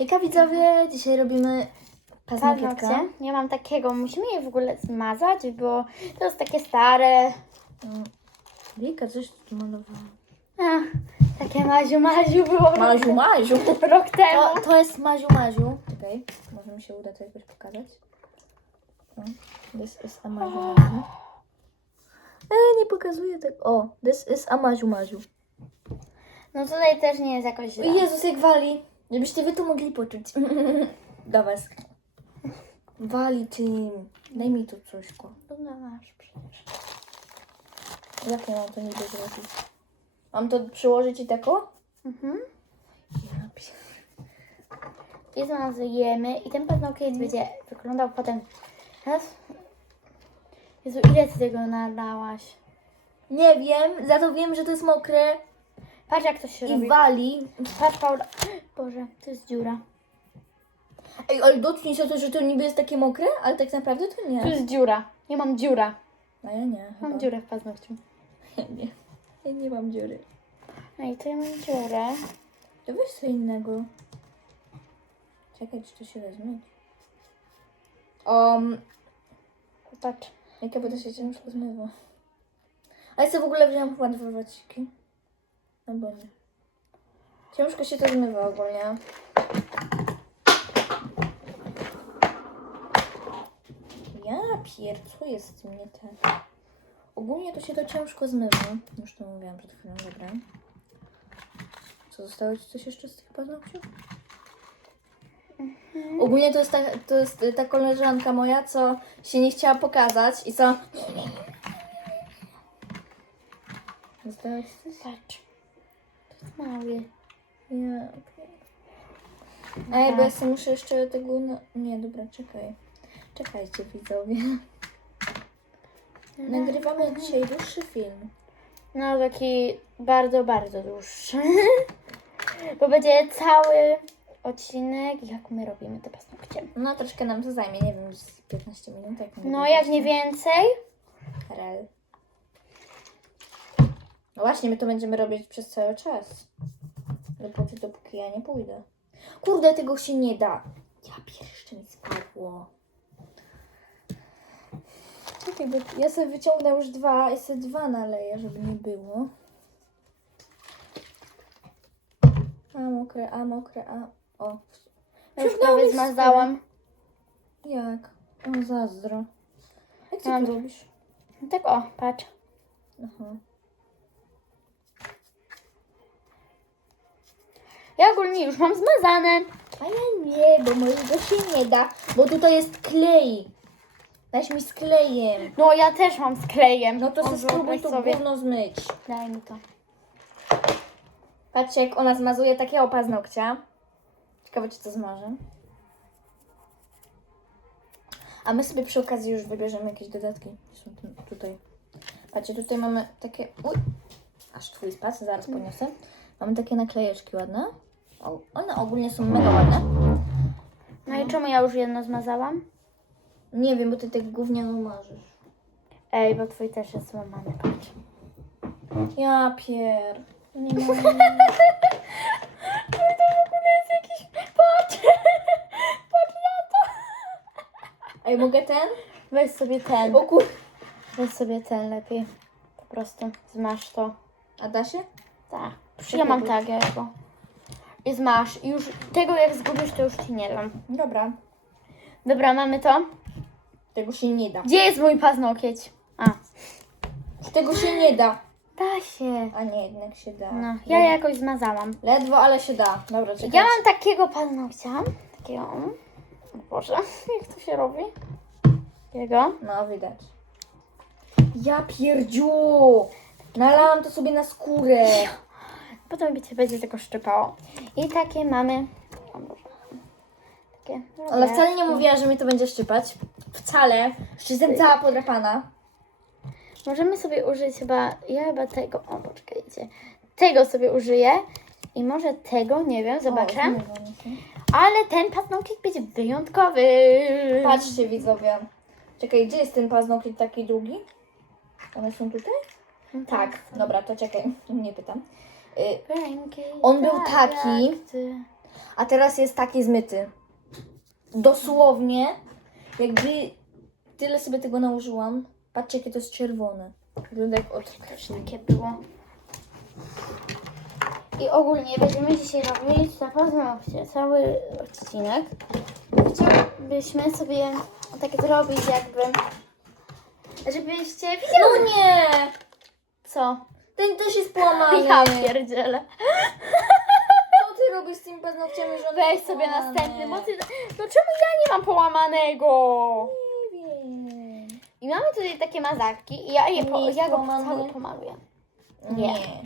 Hejka widzowie, dzisiaj robimy. Paznokcie. Ja mam takiego, musimy je w ogóle zmazać, bo to jest takie stare. Wika, coś tu malowała. Ach, takie maziu maziu było Maziu, Maziu. rok temu. To, to jest Maziu, Maziu. Czekaj, może mi się uda to jakoś pokazać. This is a Maziu, Maziu. E, nie pokazuję tego. O, this is a Maziu, Maziu. No tutaj też nie jest jakoś źle. Jezus, jak wali. Żebyście wy to mogli poczuć. Do was. Wali tym. Daj mi tu coś. No masz przecież. Jak ja mam to niby zrobić? Mam to przyłożyć i tako? Mhm. Ja pier... I zmazujemy i ten paznokieć będzie wyglądał potem. Raz. Jezu, ile ty tego nadałaś? Nie wiem, za to wiem, że to jest mokre Patrz jak to się i robi. wali. Patrz Paula. Boże, to jest dziura. Ej, ale dotknij się to, że to niby jest takie mokre, ale tak naprawdę to nie. jest dziura. Ja mam dziura. A ja nie. Mam chyba. dziurę w paznokciu. Ja nie. Ja nie mam dziury. Ej, to ja mam dziurę. To weź co innego. Czekaj, czy to się da zmyć. Um, Patrz. jak ja będę się ciężko zmywa. A ja sobie w ogóle wziąłam chyba dwa waciki. Albo nie. Ciężko się to zmywa ogólnie. Ja pier, co jest z tym nie tak? Ogólnie to się to ciężko zmywa. Już to mówiłam przed chwilą, dobra. Co, zostało ci coś jeszcze z tych paznokci? Ogólnie to jest, ta, to jest ta koleżanka moja, co się nie chciała pokazać i co... Zostało ci coś? Patrz. To jest mały. Ja. Ej, bo ja sobie muszę jeszcze tego. No... Nie, dobra, czekaj. Czekajcie, widzowie. Nagrywamy dzisiaj dłuższy film. No taki bardzo, bardzo dłuższy. Bo będzie cały odcinek, jak my robimy te paznokcie. No, troszkę nam to zajmie, nie wiem, z 15 minut. Jak No jak nie więcej. Rel. No właśnie, my to będziemy robić przez cały czas. Dopóki, dopóki ja nie pójdę. Kurde, tego się nie da. Ja pierwsze mi spadło. Czekaj, bo ja sobie wyciągnę już dwa, ja sobie dwa naleję, żeby nie było. A mokre, a mokre, a... O. Ja już Wciągnęło mi prawie zmazałam. Jak? O, zazdro. Jak ty to robisz? No tak o, patrz. Aha. Ja ogólnie już mam zmazane. A ja nie, bo mojego się nie da, bo tutaj jest klej. Weź mi z klejem. No ja też mam z klejem. No to O, sobie spróbuj to sobie. gówno zmyć. Daj mi to. Patrzcie, jak ona zmazuje takiego paznokcia. Ciekawe, czy to zmarzę. A my sobie przy okazji już wybierzemy jakieś dodatki. Są tu- tutaj. Patrzcie, tutaj mamy takie... Uj! Aż twój spadł, zaraz podniosę. Mamy takie naklejeczki ładne. One ogólnie są mega ładne. No i czemu ja już jedno zmazałam? Nie wiem, bo ty tak gówniano marzysz. Ej, bo twój też jest złamany, patrz. Ja pier. Nie mam. To w ogóle jest jakiś... Patrz! Patrz na to! Ej, mogę ten? Weź sobie ten. O kur... Weź sobie ten lepiej. Po prostu zmasz to. A da się? Tak. Ja mam takiego. I zmasz. I już tego jak zgubisz, to już ci nie dam. Dobra. Dobra, mamy to. Tego się nie da. Gdzie jest mój paznokieć? A. Tego się nie da. Da się. A nie, jednak się da. No, ja jakoś zmazałam. Ledwo, ale się da. Dobra, czekaj. Ja mam takiego paznokcia. Takiego. O Boże, jak to się robi? Takiego. No, widać. Ja pierdziu! Nalałam to sobie na skórę. Potem cię będzie tego szczypało. I takie mamy. O Boże. Takie. Ale wcale nie mówiła, że mi to będzie szczypać. Wcale. Jeszcze jestem cała podrapana. Możemy sobie użyć chyba. Ja chyba tego. O, poczekajcie. Tego sobie użyję. I może tego, nie wiem, zobaczę. O, się. Ale ten paznokieć będzie wyjątkowy. Patrzcie, widzowie. Czekaj, gdzie jest ten paznokieć taki długi? One są tutaj? Tak, dobra, to czekaj, nie pytam. Y, On był tak taki. a teraz jest taki zmyty. Dosłownie, jakby tyle sobie tego nałożyłam. Patrzcie, jakie to jest czerwone. Wygląda jak od Też takie było. I ogólnie będziemy dzisiaj robić na paznokcie cały odcinek. Chciałbyśmy sobie tak zrobić jakby, żebyście widziały. No nie! Co? Ten też jest połamany. Ja pierdzielę. Co ty robisz z tymi paznokciami, że Weź sobie połamane? następny, bo ty... No czemu ja nie mam połamanego? Nie wiem. I mamy tutaj takie mazaki i ja, je po, Nie jest ja go połamany? cały pomaluję. Nie. Nie.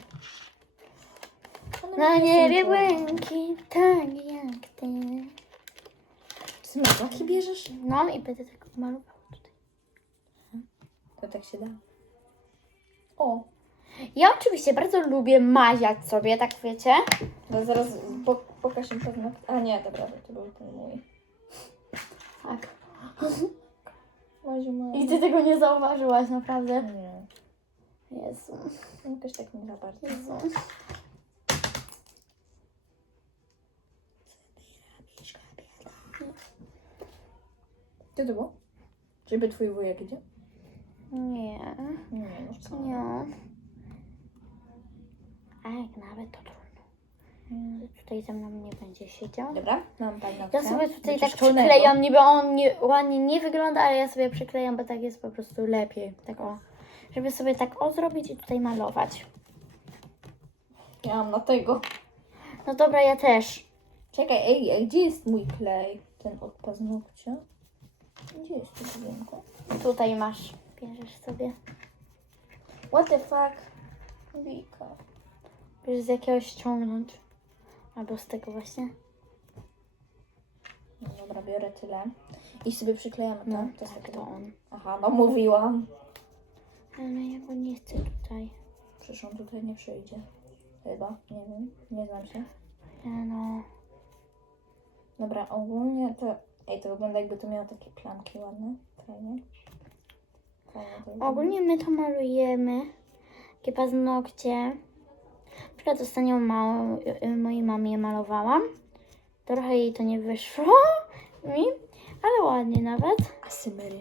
One Na nie niebie połamane. błękit, tak jak ty. Ty mazaki bierzesz? No i będę tak malowała tutaj. To tak się da. O, Ja oczywiście bardzo lubię maziać sobie, tak wiecie. no zaraz po, pokaż im paznokcie. A nie, dobra, to był ten mój. Tak. Maziu, maziu. I ty tego nie zauważyłaś, naprawdę. Nie, Jezu, jakoś tak nie za bardzo. Jezu. Co to było? Żeby twój wujek idzie? Nie, Nie, no nie. A jak nawet to trudno. Tutaj ze mną nie będzie siedział. Dobra, mam paznokcie. Ja sobie tutaj tak przyklejam, niby on nie, ładnie nie wygląda, ale ja sobie przyklejam, bo tak jest po prostu lepiej. Tak o. Żeby sobie tak o zrobić i tutaj malować. Ja mam na tego. No dobra, ja też. Czekaj, ej, ej, gdzie jest mój klej? Ten od paznokcia? Gdzie jest to pudełko? Tutaj masz. Bierzesz sobie. What the fuck? Wika. Bierzesz z jakiegoś ściągnąć. Albo z tego właśnie. No dobra, biorę tyle. I sobie przyklejamy, No, tak? To jest tak, to on. Aha, no mówiłam. Ale no ja go nie chcę tutaj. Przecież on tutaj nie przyjdzie. Chyba, nie wiem, nie znam się. E, No. Dobra, ogólnie to... Ej, to wygląda jakby to miało takie plamki ładne. Fajnie. Fajnie to wygląda. Ogólnie my to malujemy. Takie paznokcie. Przykład ostatnio małą, y, mojej mamie malowałam. Trochę jej to nie wyszło mi, ale ładnie nawet. Asymery.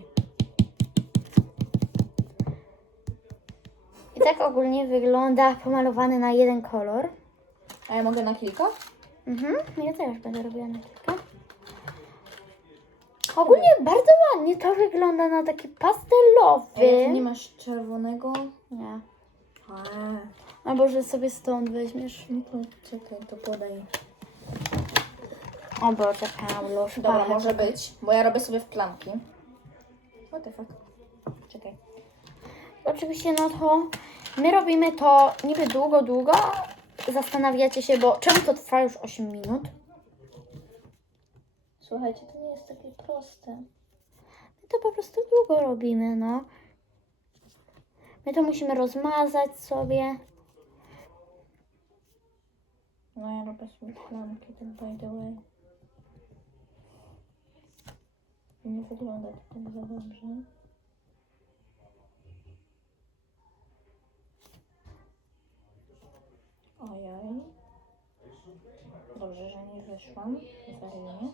I tak ogólnie wygląda pomalowany na jeden kolor. A ja mogę na kilka? Mhm, ja też będę robiła na kilka. Ogólnie bardzo ładnie to wygląda na taki pastelowy. Ej, ty nie masz czerwonego? Nie. A, Albo że sobie stąd weźmiesz. no to czekaj, to podaj. O Boże, Paulo, Dobra, może być, bo ja robię sobie w plamki. What the fuck? Czekaj. Oczywiście, no to my robimy to niby długo, długo. Zastanawiacie się, bo czemu to trwa już 8 minut? Słuchajcie, to nie jest takie proste. My to po prostu długo robimy, no. My to musimy rozmazać sobie. No ja robię sobie plamki, tak by the way. Nie wygląda to tak za dobrze. Ojej. Dobrze, że nie wyszłam. Seryjnie.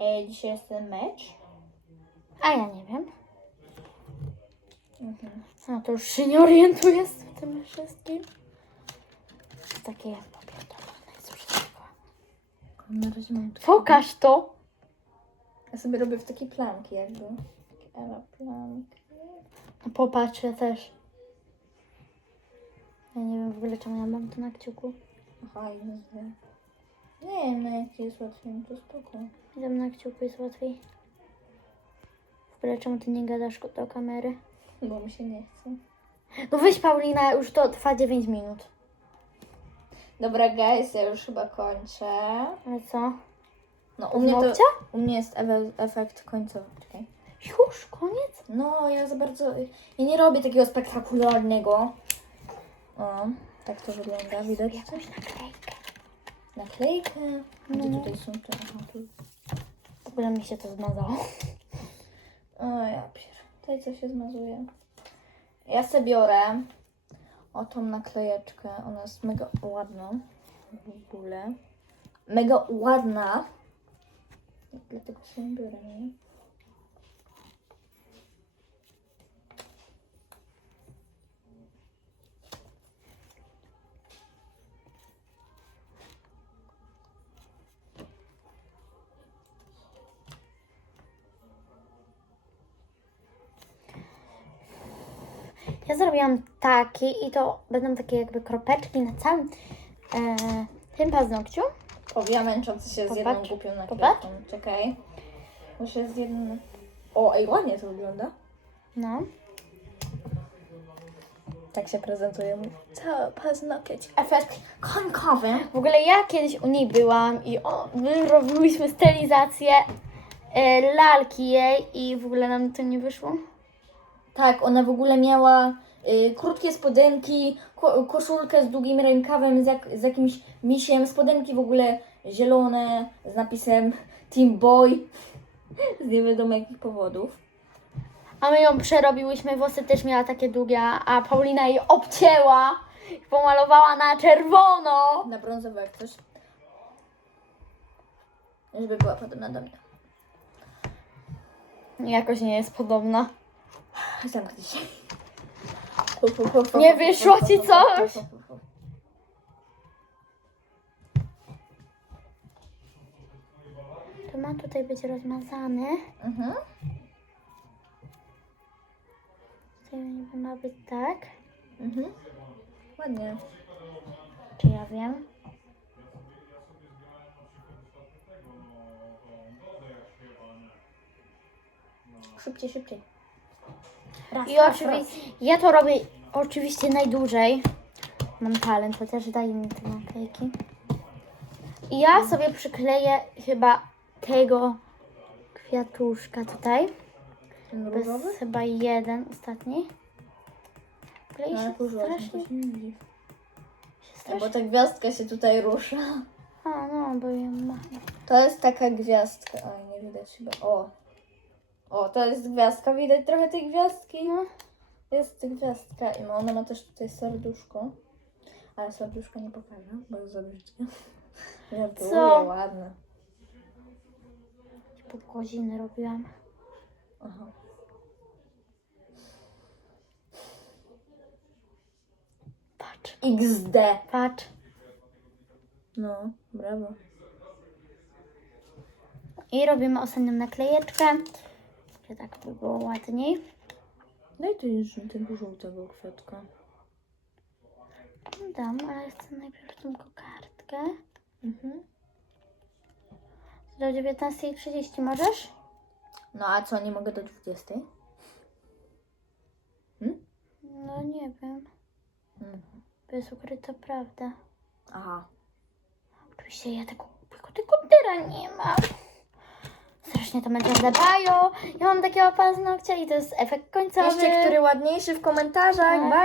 E, dzisiaj jest ten mecz. A ja nie wiem. Mhm. No to już się nie orientuję z tym wszystkim. Takie popierdolone jest wszystko. Na razie mam takie- Pokaż to. Ja sobie robię w takie plamki jakby. Takie Ela plamki. No popatrz, ja też. Ja nie wiem w ogóle czemu ja mam to na kciuku. Aha, i nie wiem. Nie wiem, no jak jest łatwiej, no to spoko. Idę na kciuku jest łatwiej. W ogóle czemu ty nie gadasz do kamery? Bo mi się nie chce. No weź Paulina, już to trwa 9 minut. Dobra, guys, ja już chyba kończę. Ale co? No, u mnie, to, u mnie jest ewe- efekt końcowy. Czekaj. Już, koniec? No, ja za bardzo... Ja nie robię takiego spektakularnego. O, tak to wygląda, widać? Jakąś naklejkę. Naklejkę. Gdzie No. tutaj są te? Aha, tu. W ogóle mi się to zmazało. O, ja pier... Tutaj co się zmazuje. Ja sobie biorę o tą naklejeczkę. Ona jest mega ładna w ogóle. mega ładna. Dlatego się biorę, nie? Ja zrobiłam taki i to będą takie jakby kropeczki na całym e, tym paznokciu. O, ja męczący się z jedną Popatrz, głupią popatrz. naklejką. Czekaj. Muszę z jedną... O, ej, ładnie to wygląda. No. Tak się prezentuje mój cały paznokieć. Efekt końkowy. W ogóle ja kiedyś u niej byłam i o, my robiłyśmy stylizację e, lalki jej i w ogóle nam to nie wyszło. Tak, ona w ogóle miała krótkie spodenki, ko koszulkę z długim rękawem, z, jak, z jakimś misiem, spodenki w ogóle zielone z napisem Team Boy. Z nie wiadomo jakich powodów. A my ją przerobiłyśmy, włosy też miała takie długie, a Paulina jej obcięła i pomalowała na czerwono. Na brązowo jak coś. Żeby była podobna do mnie. Jakoś nie jest podobna. Zamknij się. Nie wyszło ci coś? To ma tutaj być rozmazany. Mhm. To niby ma być tak. Mhm. Ładnie. Czy ja wiem? Szybciej, szybciej. Raz, I raz, oczywiście, ja to robię oczywiście najdłużej. Mam talent, chociaż daj mi te naklejki. I ja sobie przykleję chyba tego kwiatuszka tutaj. Ten To różowy? jest chyba jeden ostatni. Klei No, się strasznie. to się nie widzi. się No, strasznie. bo ta gwiazdka się tutaj rusza. A, no, bo ją ma. To jest taka gwiazdka. O, nie widać chyba. O. O, to jest gwiazdka. Widać trochę tej gwiazdki. No. Jest gwiazdka i ona ma też tutaj serduszko. Ale serduszko nie pokażę, bo jest za brzydkie. Co? ładne. Pół godziny robiłam. Aha. Patrz, XD. patrz. No, brawo. I robimy ostatnią naklejeczkę. Żeby tak by było ładniej. Daj tu już tego żółtego kwiatka. Dam, ale chcę najpierw tą kokardkę. Mhm. Do 19.30 możesz? No a co, nie mogę do 20? Hmm? No nie wiem. Mhm. To jest ukryta prawda. Aha. Oczywiście ja tego tego tyra nie mam. Strasznie to będzie dbają. Ja mam takiego paznokcia i to jest efekt końcowy. Piszcie, który ładniejszy w komentarzach. Tak. Bye.